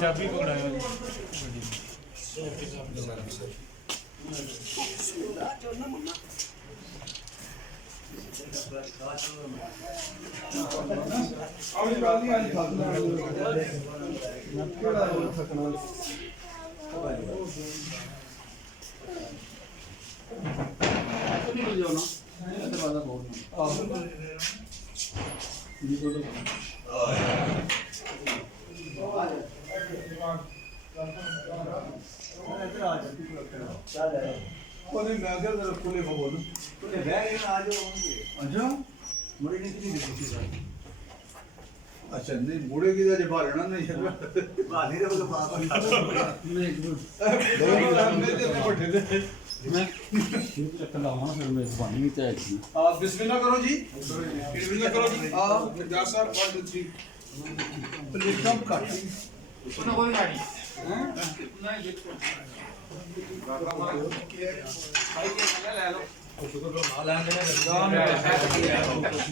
चाबी पकड़ाया अच्छा नहीं बूढ़े की जब बालना नहीं है बाली रे वो बात आप बिस्मिल्लाह करो जी बिस्मिल्लाह करो जी हां जा सर 1 2 3 प्लीज कम कट उसने कोई गाड़ी हैं नहीं देखो भाई के ले लो उसको तो ना लेंगे ना